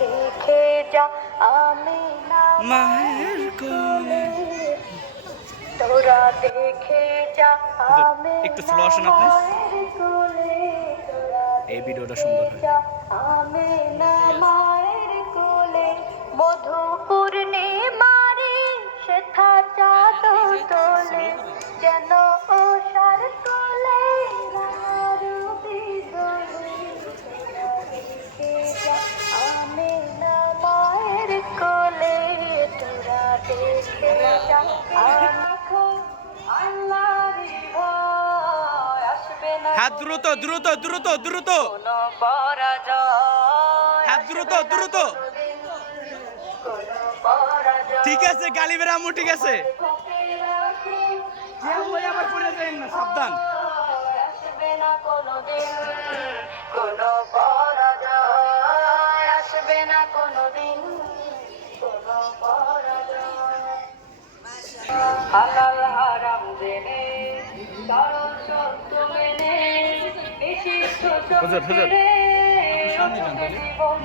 দেখে যা আমি না মায়ের কোলে। তোরা দেখে যা আমি একটু স্লো আসেন আপনি। এই ভিডিওটা সুন্দর হয়। আমি না মায়ের কোলে মধু পূর্ণিমারে সেথা চাঁদ তোলে যেন ওষার কোলে রবি দোলে। দেখে যা আমি না মায়ের কোলে তোরা দেখে যা আল্লাহর ভয় আসবে না হাত দ্রুত দ্রুত দ্রুত দ্রুত কোনো পরাজয় হাত দ্রুত দ্রুত। কোনো পরাজয় ঠিক আছে গালিবের আম্মু ঠিক আছে। আমার পড়ে যাবেন না, সাবধান। আসবে না কোনোদিন কোনো পরাজয় আসবে না কোনোদিন কোনো পরাজয়। হালাল হারাম জেনে সরল সত্য মেনে নিষিদ্ধ হুজুর, হুজুর। জীবন